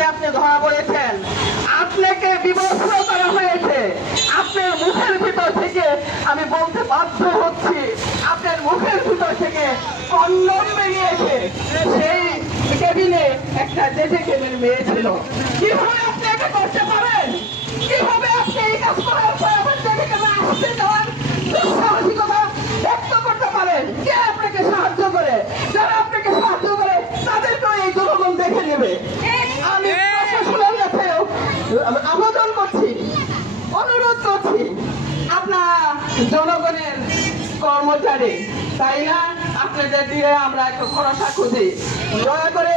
হাতে আপনি ধরা পড়েছেন। আপনাকে বিবস্ত্র করা হয়েছে। আপনার মুখের ভিতর থেকে আমি বলতে বাধ্য হচ্ছি, আপনার মুখের ভিতর থেকে কন্ডম বেরিয়েছে। সেই কেবিনে একটা জেজে কেবিন মেয়ে ছিল। কীভাবে আপনি এটা করতে পারেন? কীভাবে আপনি এই কাজ করার পর আবার আসতে যাওয়ার দুঃসাহসিকতা ব্যক্ত করতে পারেন? কে আপনাকে সাহায্য করে যারা আপনাকে সাহায্য করে তাদেরকেও এই জনগণ দেখে নেবে আমি প্রশাসনের কাছে আবেদন করছি, অনুরোধ করছি আপনার জনগণের কর্মচারী, তাই না? আপনাদের দিয়ে আমরা একটু ভরসা খুঁজি। দয়া করে